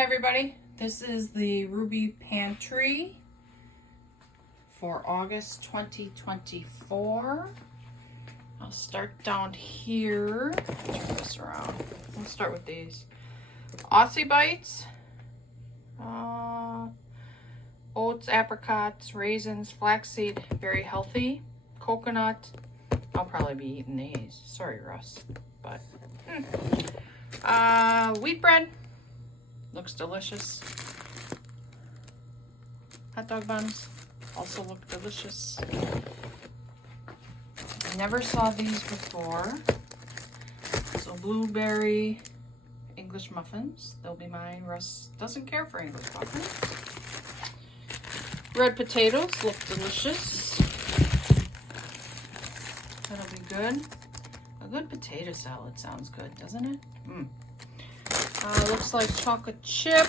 Hi everybody, this is the Ruby Pantry for August 2024. I'll start down here. Turn this around. We'll start with these. Aussie Bites. Oats, apricots, raisins, flaxseed, very healthy. Coconut. I'll probably be eating these. Sorry, Russ. But wheat bread. Looks delicious. Hot dog buns also look delicious. I never saw these before. So blueberry English muffins. They'll be mine. Russ doesn't care for English muffins. Red potatoes look delicious. That'll be good. A good potato salad sounds good, doesn't it? Looks like chocolate chip.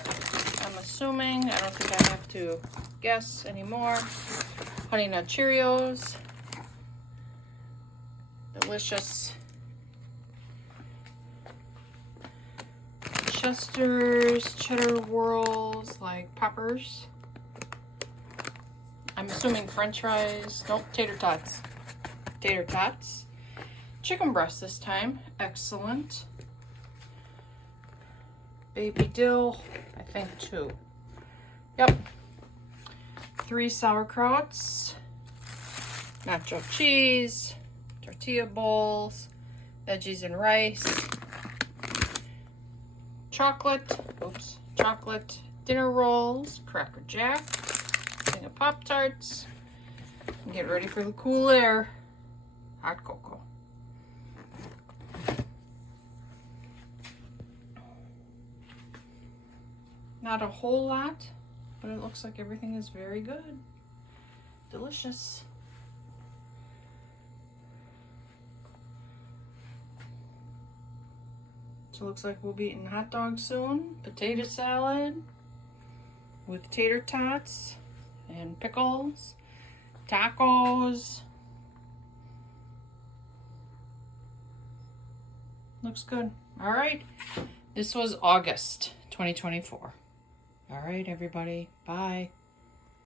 I'm assuming. I don't think I have to guess anymore. Honey Nut Cheerios. Delicious. Chester's cheddar whirls, like poppers. I'm assuming French fries. Nope, tater tots. Tater tots. Chicken breast this time. Excellent. Baby dill, I think 2. Yep. 3 sauerkrauts. Nacho cheese. Tortilla bowls. Veggies and rice. Chocolate. Oops. Chocolate dinner rolls. Cracker Jack. Thing of Pop-Tarts. And get ready for the cool air. Hot cocoa. Not a whole lot, but it looks like everything is very good. Delicious. So it looks like we'll be eating hot dogs soon. Potato salad with tater tots and pickles. Tacos. Looks good. All right. This was August 2024. All right, everybody. Bye.